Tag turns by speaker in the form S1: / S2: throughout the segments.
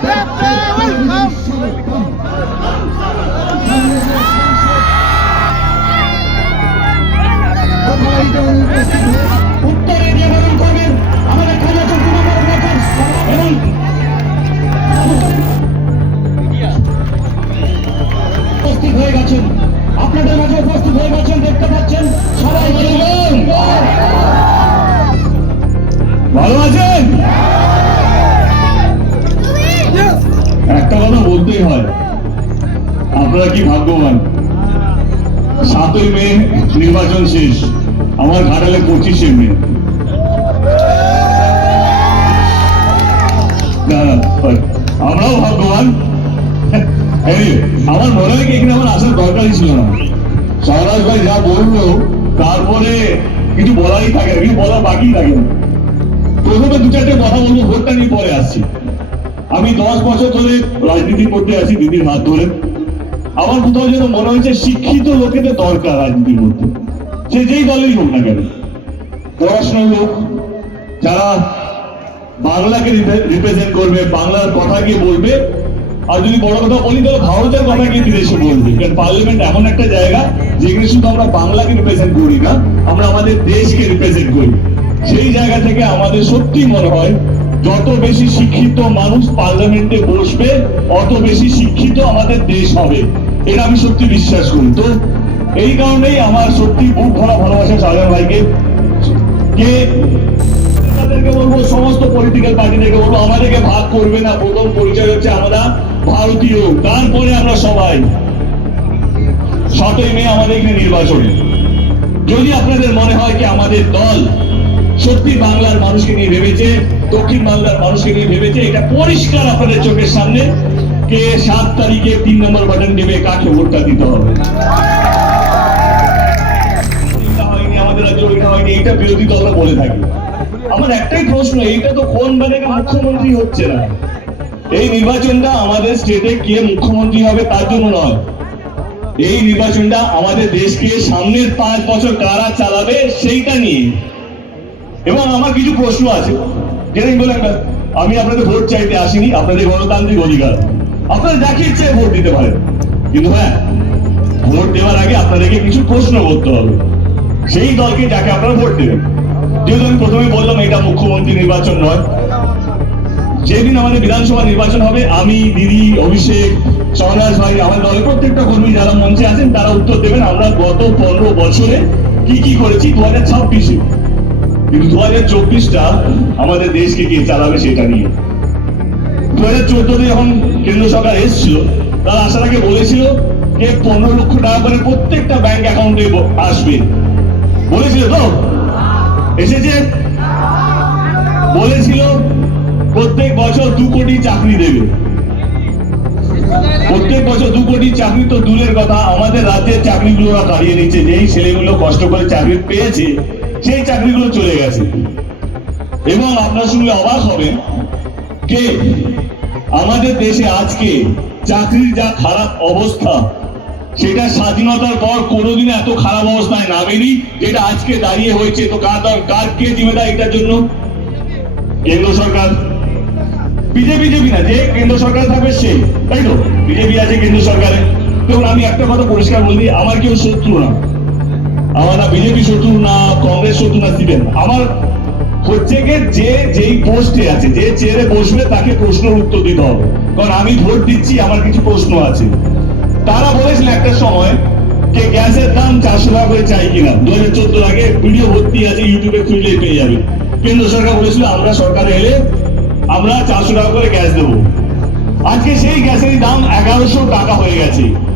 S1: উত্তরে হয়।
S2: আপনারা কি ভাগ্যবান? সাতই মে, নির্বাচন শেষ। আমার ঘাটালে পঁচিশে মে। আমরাও ভাগ্যবান। আমার মনে হয় এখানে আমার আসার দরকারই ছিল না। সরাজ ভাই যা বলল, তারপরে কিছু বলারই থাকে কিছু বলা বাকি থাকে প্রথমে দু চারটে কথা বলব, ভোটটা নিয়ে পরে আসছি। আমি দশ বছর ধরে রাজনীতি করতে আছি, দিদির হাত ধরে। আমার কোথাও যেন মনে হয়েছে শিক্ষিত লোকেদের দরকার রাজনীতির মধ্যে। সে যেই দলেই হোক না কেন। পড়াশোনার লোক, যারা বাংলাকে রিপ্রেজেন্ট করবে, বাংলার কথা গিয়ে বলবে, আর যদি বড় কথা বলি, তাহলে ভারতের কথা গিয়ে বিদেশে বলবে। কারণ পার্লামেন্ট এমন একটা জায়গা, যেখানে শুধু আমরা বাংলাকে রিপ্রেজেন্ট করি না, আমরা আমাদের দেশকে রিপ্রেজেন্ট করি। সেই জায়গা থেকে আমাদের সত্যি মনে হয় যত বেশি শিক্ষিত মানুষ পার্লামেন্টে বসবে, অত বেশি শিক্ষিত আমাদের দেশ হবে। এটা আমি সত্যি বিশ্বাস করি। তো এই কারণেই আমার সত্যি বুক ভরা ভালোবাসা শাহজাহান ভাইকে। কে তাদেরকে বলব, সমস্ত পলিটিক্যাল পার্টিদেরকে বলব, আমাদেরকে ভাগ করবে না। প্রথম পরিচয় হচ্ছে আমরা ভারতীয়। তারপরে আমরা সবাই। সতই মে আমাদের এখানে নির্বাচন। যদি আপনাদের মনে হয় কি আমাদের দল সত্যি বাংলার মানুষকে নিয়ে ভেবেছে, দক্ষিণ বাংলার মানুষকে নিয়ে ভেবেছে, এটা পরিষ্কার আপনাদের চোখের সামনে কে সাত তারিখে তিন নম্বর বাটন দেবে কাকে ভোটটা দিতে হবে। মানে এই নির্বাচনটা আমাদের স্টেটে কে মুখ্যমন্ত্রী হবে তার নয়। এই নির্বাচনটা আমাদের দেশকে পাঁচ বছর কারা চালাবে, সেইটা নিয়ে এবং আমার কিছু প্রশ্ন আছে। যেটা আমি বললাম আমি আপনাদের ভোট চাইতে আসিনি, আপনাদের গণতান্ত্রিক অধিকার। আপনারা যাকে ইচ্ছে ভোট দিতে পারেন। কিন্তু হ্যাঁ ভোট দেওয়ার আগে আপনাদেরকে কিছু প্রশ্ন করতে হবে। সেই দলকে যাকে আপনারা ভোট দেবেন। যেহেতু আমি প্রথমে বললাম, এটা মুখ্যমন্ত্রী নির্বাচন নয়। যেদিন আমাদের বিধানসভা নির্বাচন হবে, আমি, দিদি, অভিষেক সহরাজ ভাই, আমার দলের প্রত্যেকটা কর্মী যারা মঞ্চে আছেন, তারা উত্তর দেবেন। আমরা গত পনেরো বছরে কি কি করেছি? দু হাজার ছাব্বিশে। কিন্তু দু হাজার চব্বিশটা আমাদের দেশকে কে চালাবে সেটা নিয়ে। দু হাজার চোদ্দতে যখন কেন্দ্র সরকার এসেছিল, তারা আসার আগে বলেছিল যে পনেরো লক্ষ টাকা করে প্রত্যেকটা ব্যাংক অ্যাকাউন্টে আসবে। বলেছিল তো? এসেছে। বলেছিল প্রত্যেক বছর দু কোটি চাকরি দেবে। প্রত্যেক বছর দু কোটি চাকরি তো দূরের কথা। আমাদের রাজ্যের চাকরিগুলো ওরা কারিয়ে নিচ্ছে যেই ছেলেগুলো কষ্ট করে চাকরি পেয়েছে সেই চাকরিগুলো চলে গেছে। এবং আপনার শুনলে অবাক হবেন কে? আমাদের দেশে আজকে চাকরির যা খারাপ অবস্থা, সেটা স্বাধীনতার পর কোনোদিন এত খারাপ অবস্থায় নামেনি, যেটা আজকে দাঁড়িয়ে হয়েছে। তো কার কার কে জিম্মেদার এটার জন্য? কেন্দ্র সরকার। বিজেপি বিজেপি না, যে কেন্দ্র সরকার থাকবে সে। তাই তো? বিজেপি আছে কেন্দ্র সরকারে। দেখুন, আমি একটা কথা পরিষ্কার বলি আমার কেউ শত্রু না। আমার না বিজেপি শত্রু না কংগ্রেস শত্রু না সিপিএম। আমার হচ্ছে গিয়ে যে, যেই পোস্টে আছে, যে চেয়ারে বসবে তাকে প্রশ্নের উত্তর দিতে হবে। কারণ আমি ভোট দিচ্ছি, আমার কিছু প্রশ্ন আছে। তারা বলেছিল একটা সময় যে গ্যাসের দাম চারশো টাকা করে চাই কিনা। দু হাজার চোদ্দ আগে ভিডিও ভর্তি আছে, ইউটিউবে খুঁজলেই পেয়ে যাবে। কেন্দ্র সরকার বলেছিল, আমরা সরকারে এলে আমরা চারশো টাকা করে গ্যাস দেবো। আজকে সেই গ্যাসের দাম এগারোশো টাকা হয়ে গেছে।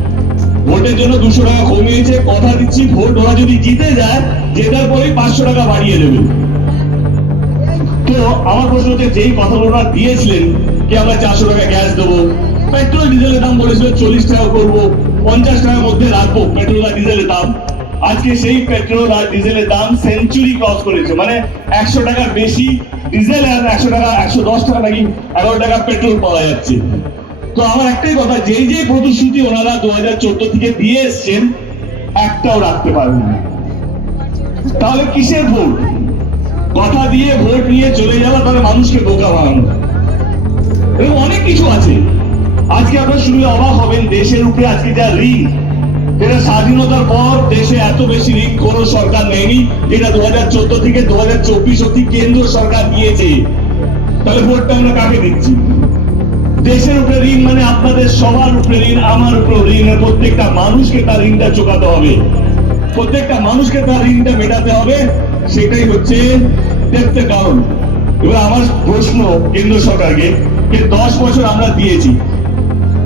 S2: জন্য দুশো টাকা কমিয়েছে। কথা দিচ্ছি, ভোট ওরা যদি জিতে যায়, জেতার পরেই পাঁচশো টাকা বাড়িয়ে দেবে। তো আমার প্রশ্ন হচ্ছে, যেই কথাগুলো ওরা দিয়েছিলেন, কি আমরা চারশো টাকা গ্যাস দেবো? পেট্রোল, ডিজেলের দাম বলেছিল চল্লিশ টাকা করব, পঞ্চাশ টাকার মধ্যে রাখব পেট্রোল আর ডিজেলের দাম। আজকে সেই পেট্রোল আর ডিজেলের দাম সেঞ্চুরি ক্রস করেছে। মানে একশো টাকার বেশি ডিজেল আর একশো টাকা, একশো দশ টাকা নাকি এগারো টাকা পেট্রোল পাওয়া যাচ্ছে। তো আমার একটাই কথা, যেই যে প্রতিশ্রুতি ওনারা দু হাজার চোদ্দ থেকে দিয়ে এসছেন, একটাও রাখতে পারেন না। তাহলে কিসের ভোট? কথা দিয়ে ভোট নিয়ে চলে যাওয়া, তাহলে মানুষকে বোকা বানানো। এবং অনেক কিছু আছে। আজকে আপনারা শুনলে অবাক হবেন, দেশের উপরে আজকে যা ঋণ, এটা স্বাধীনতার পর দেশে এত বেশি ঋণ কোন সরকার নেয়নি, যেটা দু হাজার চোদ্দ থেকে দু হাজার চব্বিশ অব্দি কেন্দ্র সরকার দিয়েছে। তাহলে ভোটটা আমরা কাকে দিচ্ছি? দেশের উপরে ঋণ মানে আপনাদের সবার উপরে ঋণ, আমার উপরে ঋণ প্রত্যেকটা মানুষকে তার ঋণটা চোকাতে হবে। প্রত্যেকটা মানুষকে তার ঋণটা মেটাতে হবে, সেটাই হচ্ছে দেখতে কারণ এবার আমার প্রশ্ন কেন্দ্র সরকারকে যে দশ বছর আমরা দিয়েছি,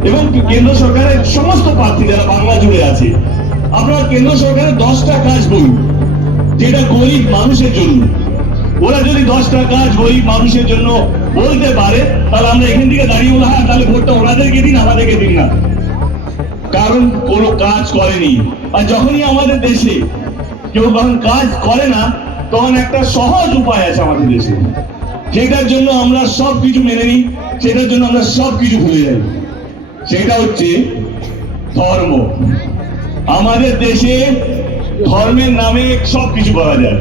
S2: এবং কেন্দ্র সরকারের সমস্ত প্রার্থী যারা বাংলা জুড়ে আছে, আপনারা কেন্দ্র সরকারের দশটা কাজ বলুন, যেটা গরিব মানুষের জন্য। ওরা যদি দশটা কাজ গরিব মানুষের জন্য বলতে পারে, তাহলে আমরা এখান থেকে দাঁড়িয়ে বলে হ্যাঁ তাহলে ভোটটা ওনাদেরকে দিন, আমাদেরকে দিন না। কারণ কোনো কাজ করেনি। আর যখনই আমাদের দেশে কেউ যখন কাজ করে না, তখন একটা সহজ উপায় আছে আমাদের দেশে। সেটার জন্য আমরা সব কিছু মেনে নিই, সেটার জন্য আমরা সব কিছু ভুলে যাই। সেটা হচ্ছে ধর্ম। আমাদের দেশে ধর্মের নামে সব কিছু করা যায়।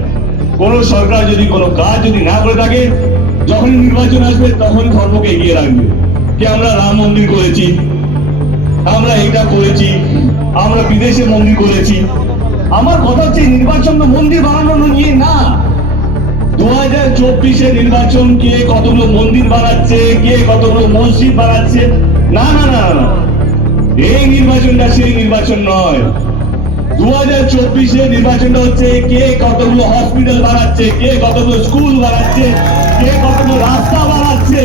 S2: কোন সরকার যদি কোনো কাজ যদি না করে থাকে যখনই নির্বাচন আসবে তখনই ধর্মকে এগিয়ে রাখবে। যে আমরা রাম মন্দির করেছি, আমরা এটা করেছি, আমরা বিদেশে মন্দির করেছি। আমার কথা হচ্ছে নির্বাচন মন্দির বানানো নিয়ে না। দু হাজার চব্বিশে নির্বাচন কে কতগুলো মন্দির বানাচ্ছে, কে কতগুলো মসজিদ বানাচ্ছে? না না না না। এই নির্বাচনটা সেই নির্বাচন নয়। দু হাজার চব্বিশে নির্বাচনটা হচ্ছে কে কতগুলো হসপিটাল বানাচ্ছে, কে কতগুলো স্কুল বানাচ্ছে কে কতগুলো রাস্তা বানাচ্ছে?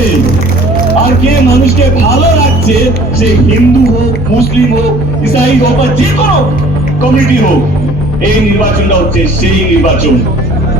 S2: আর কে মানুষকে ভালো রাখছে? সে হিন্দু হোক, মুসলিম হোক, ইসাই হোক বা যে কোনো কমিউনিটি হোক, এই নির্বাচনটা হচ্ছে সেই নির্বাচন।